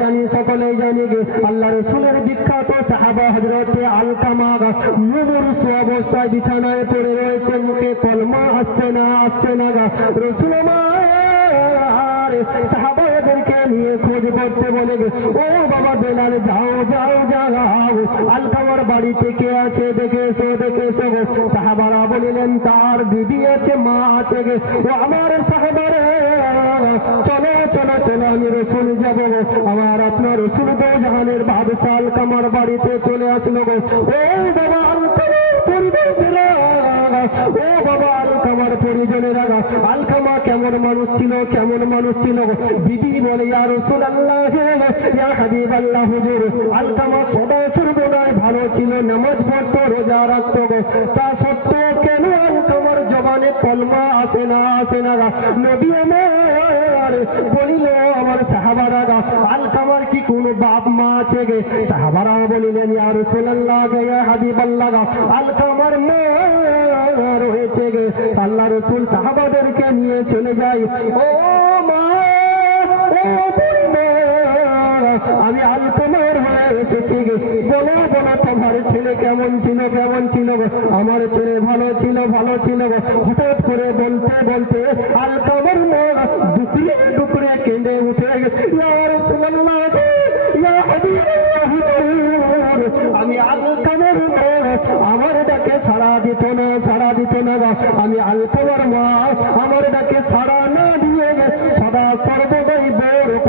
জানি, সকলেই জানি আল্লাহ রসুলের বিখ্যাত সাহাবা হজরতে আলকামা মুমূর্ষ অবস্থায় বিছানায় পড়ে রয়েছে, মুখে কলমা আসছে না আসছে না গা। রসুল তার দিদি আছে, মা আছে ও আমার সাহাবারা চলো যাব আমার আপনার রসুল তো জাহানের বাদশাল কামার বাড়িতে চলে আসলো গো। ও ও বাবা আলকামার আলকামা কেমন মানুষ ছিল, কেমন মানুষ ছিল বিবি বলে, ইয়া রসুল আল্লাহ হাবিব আল্লাহ হুজুর, আলকামা সদা সর্বদাই ভালো ছিল। নামাজ পড়তো, রোজা রাখতো তা সত্ত্বেও কেন জবানে কলমা আসে না আসে না গা। নবী আমার বলিল, আমার সাহাবারা গা আলকামার কি কোন বাপ মা আছে গে? সাহাবারা বলিলেন, ইয়া রাসূলুল্লাহ গে হাবিবাল্লাহ গা আলকামার মা রয়েছে গে। আল্লাহ রসুল সাহাবাদেরকে নিয়ে চলে যায় ও মা, ও আমি হয়ে এসেছি। গে বলো বলো, তোমার ছেলে কেমন ছিল কেমন ছিল আমার ছেলে ভালো ছিল ভালো ছিল হঠাৎ করে বলতে বলতে আলকামার মা ডুকরে ডুকরে কেঁদে উঠে আমি আলকামার মা আমার ডাকে সাড়া দিত না, সাড়া দিত না আমি আলকামার মা আমার ডাকে সাড়া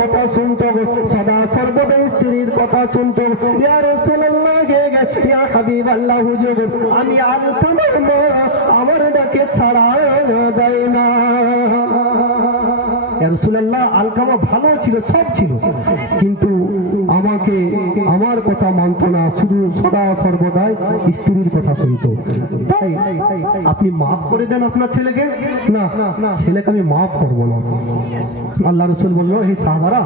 কথা শুনতো সদা সর্বদে স্ত্রীর কথা শুনতো ইয়া আমি আলকামার মা আমার ডাকে সাড়া দেয় না। রসুল্লাহ আলকামা ভালো ছিল, সব ছিল। কিন্তু আমাকে আমার কথা মানত না, শুধু সদা সর্বদাই স্ত্রীর কথা শুনতো। তাই আপনি মাফ করে দেন আপনার ছেলেকে? না, ছেলেকে আমি মাফ করব না। আল্লাহ রসুল বলল, হে সাহাবারা,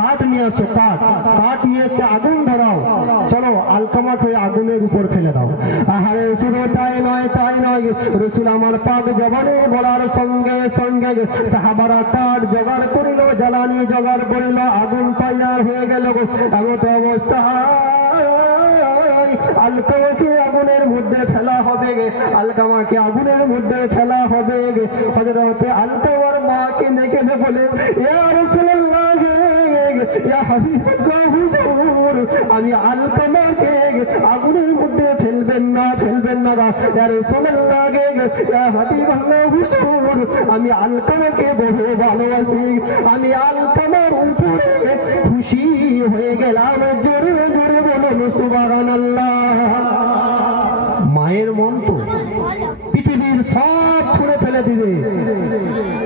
কাঠ নিয়ে আসো, কাঠ। কাঠ নিয়ে এসে আগুন ধরাও। চলো আলকামাট হয়ে আগুনের উপর ফেলে দাও। আহারে, শুধু তাই নয় নয় রসুল আমার পাক জবানে বলার সঙ্গে সঙ্গে সাহাবারা কাঠ জোগাড় করিল, জ্বালানি জোগাড় করিল, আগুন তৈয়ার হয়ে গেল এমন অবস্থা আলকামাকে আগুনের মধ্যে ফেলা হবে গে, আলকামাকে আগুনের মধ্যে ফেলা হবে গে। হজরতে আলকামার মাকে দেখে বলে আমি আলকামাকে আগুনের মধ্যে ফেলবেন না ফেলবেন না। ইয়া রাসূলুল্লাহ ইয়া হাবিবাল্লাহ হুজুর, আমি আলকামাকে বহু ভালোবাসি। আমি আলকামার উপরে খুশি হয়ে গেলাম। জোরে জোরে বলুন সুবহানাল্লাহ। মায়ের মন তো পৃথিবীর সব ছুঁড়ে ফেলে দিবে।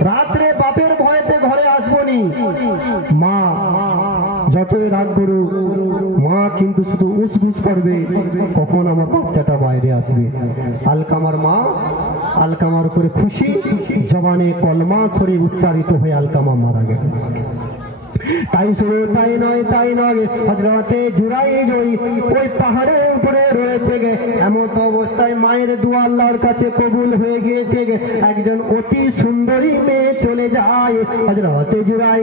রাত্রে বাপের ভয়েতে ঘরে আসবনি মা যতই রাত করুক, মা কিন্তু শুধু উসগুস করবে কখন আমার বাচ্চাটা বাইরে আসবে। আলকামার মা আলকামার করে খুশি, জবানে কলমা শরীর উচ্চারিত হয়ে আলকামা মারা গেল। তাই শুধু তাই নয় তাই নয় হজরতে জুরাই জয়ী ওই পাহাড়ের উপরে রয়েছে গে। এমন অবস্থায় মায়ের দোয়া আল্লাহর কাছে কবুল হয়ে গিয়েছে গে। একজন অতি সুন্দরী মেয়ে চলে যায়। হজরতে জুরাই